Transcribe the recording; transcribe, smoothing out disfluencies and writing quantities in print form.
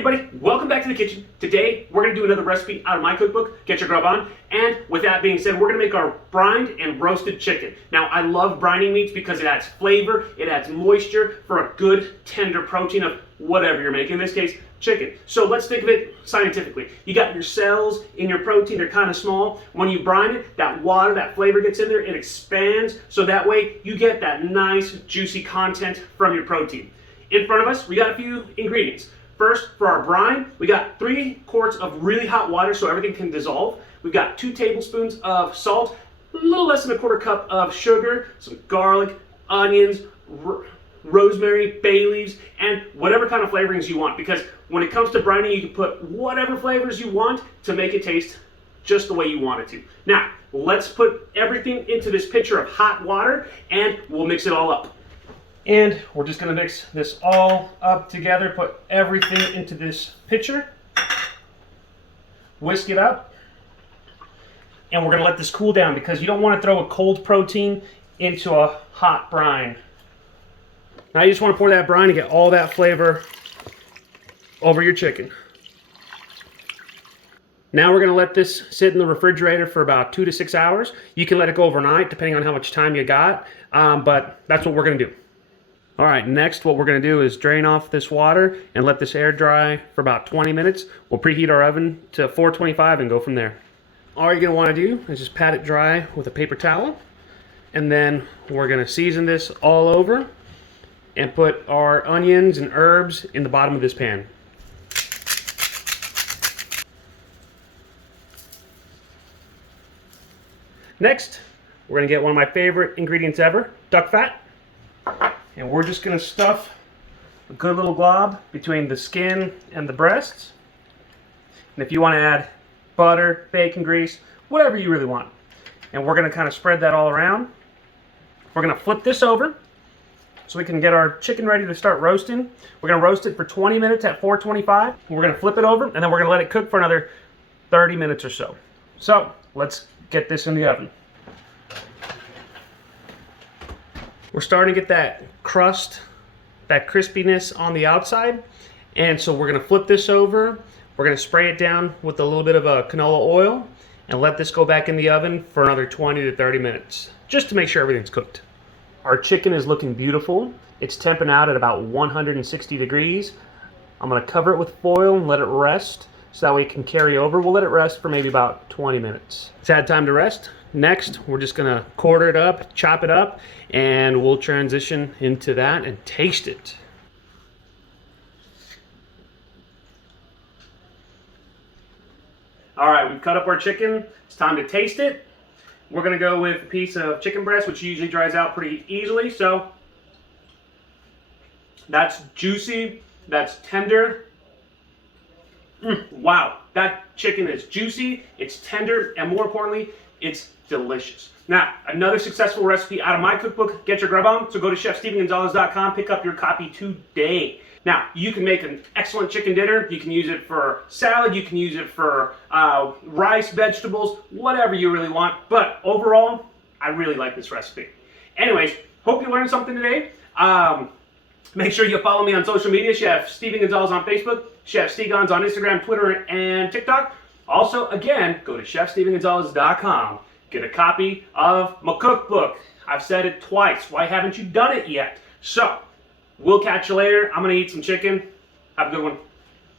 everybody, welcome back to the kitchen. Today we're going to do another recipe out of my cookbook, Get Your Grub On. And with that being said, we're going to make our brined and roasted chicken. Now I love brining meats because it adds flavor, it adds moisture for a good tender protein of whatever you're making, in this case chicken. So let's think of it scientifically. You got your cells in your protein, they're kind of small. When you brine it, that water, that flavor gets in there, it expands, so that way you get that nice juicy content from your protein. In front of us, we got a few ingredients. First, for our brine, we got 3 quarts of really hot water so everything can dissolve. We've got 2 tablespoons of salt, a little less than a quarter cup of sugar, some garlic, onions, rosemary, bay leaves, and whatever kind of flavorings you want. Because when it comes to brining, you can put whatever flavors you want to make it taste just the way you want it to. Now, let's put everything into this pitcher of hot water and we'll mix it all up. And we're just going to mix this all up together, put everything into this pitcher, whisk it up, and we're going to let this cool down because you don't want to throw a cold protein into a hot brine. Now you just want to pour that brine and get all that flavor over your chicken. Now we're going to let this sit in the refrigerator for about 2 to 6 hours. You can let it go overnight depending on how much time you got, but that's what we're going to do. All right, next what we're going to do is drain off this water and let this air dry for about 20 minutes. We'll preheat our oven to 425 and go from there. All you're going to want to do is just pat it dry with a paper towel, and then we're going to season this all over and put our onions and herbs in the bottom of this pan. Next, we're going to get one of my favorite ingredients ever, duck fat. And we're just going to stuff a good little glob between the skin and the breasts. And if you want to add butter, bacon grease, whatever you really want. And we're going to kind of spread that all around. We're going to flip this over so we can get our chicken ready to start roasting. We're going to roast it for 20 minutes at 425. We're going to flip it over and then we're going to let it cook for another 30 minutes or so. So let's get this in the oven. We're starting to get that crust, that crispiness on the outside. And so we're going to flip this over. We're going to spray it down with a little bit of canola oil and let this go back in the oven for another 20 to 30 minutes, just to make sure everything's cooked. Our chicken is looking beautiful. It's temping out at about 160 degrees. I'm going to cover it with foil and let it rest so that way it can carry over. We'll let it rest for maybe about 20 minutes. It's had time to rest. Next, we're just going to quarter it up, chop it up, and we'll transition into that and taste it. All right, we've cut up our chicken. It's time to taste it. We're going to go with a piece of chicken breast, which usually dries out pretty easily. So that's juicy, that's tender. Wow, that chicken is juicy, it's tender, and more importantly, it's delicious. Now, another successful recipe out of my cookbook, Get Your Grub On. So go to chefstevengonzalez.com, pick up your copy today. Now, you can make an excellent chicken dinner. You can use it for salad. You can use it for rice, vegetables, whatever you really want. But overall, I really like this recipe. Anyways, hope you learned something today. Make sure you follow me on social media, Chef Steven Gonzalez on Facebook, Chef Stegons on Instagram, Twitter, and TikTok. Also, again, go to chefstevengonzalez.com. Get a copy of my cookbook. I've said it twice. Why haven't you done it yet? So, we'll catch you later. I'm going to eat some chicken. Have a good one.